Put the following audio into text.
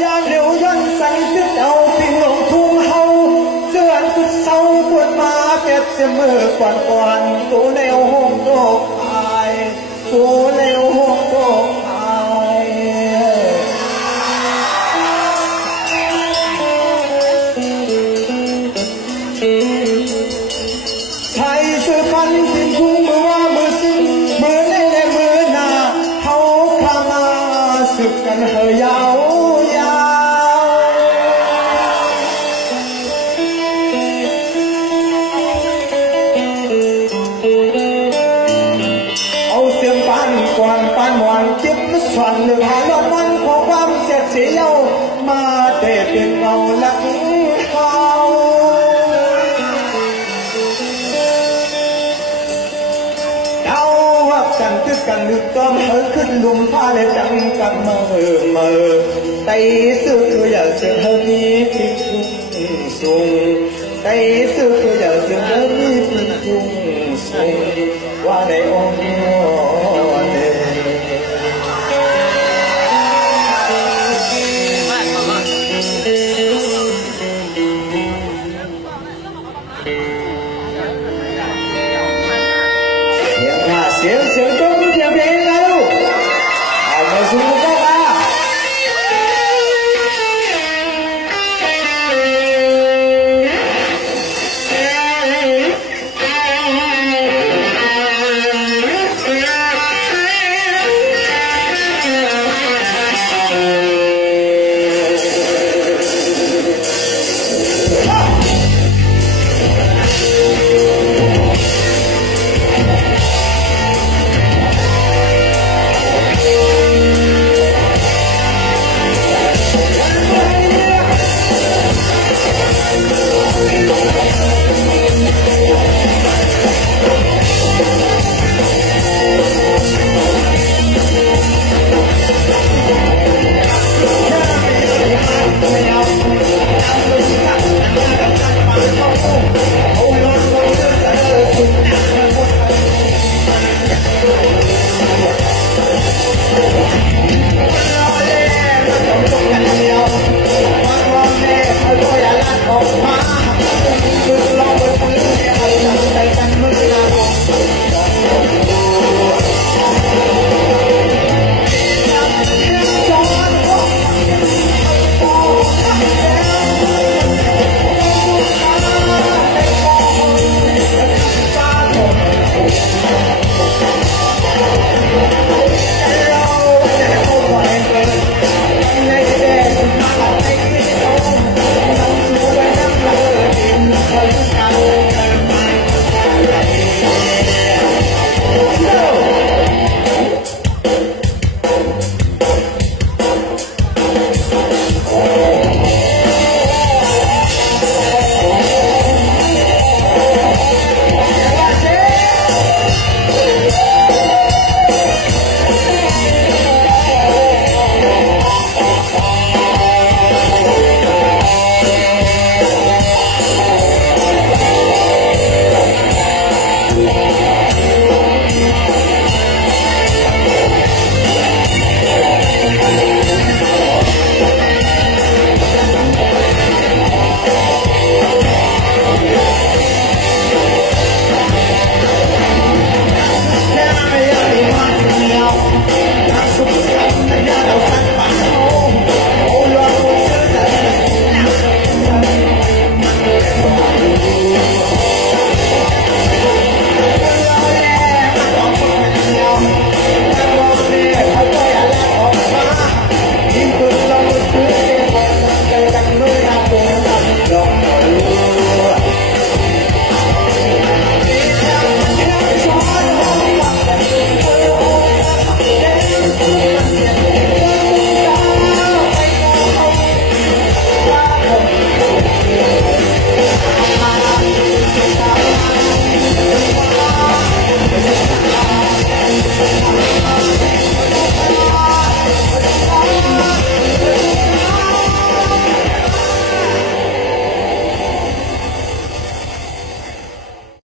ยามเร็วยันสั่งตึกเอาพิงลงทุ่งเฮาเสื้อสุดเศร้าปวดมาเก็บเสมอก่อนตัวเร็วห้องโตกายตัวเร็วห้องโตกายไทยสื่อพันทิ้งทุ่งมือว่ามือซึ่งมือในมือหน้าเขาข้ามาสึกกันเฮยาวยาวเอาเสียงปานก่อนปานหวานจิบสวนหนึ่งหายอดมันขอความเสียดเสียวมาเตะเป็นเงาหลังเขากันตึกกันนึกก็เฮขึ้นลุมผ้าเลยจังกับเมื่อไต่ซื้ออยากจะเฮมีพิงทุ่งสูงไต่ซื้ออยากจะเฮมีพิงทุ่งสูงว่าในองค์เดเสียงโจ๊กเสียงเพลงนะลูกเอามาสู้กันนะ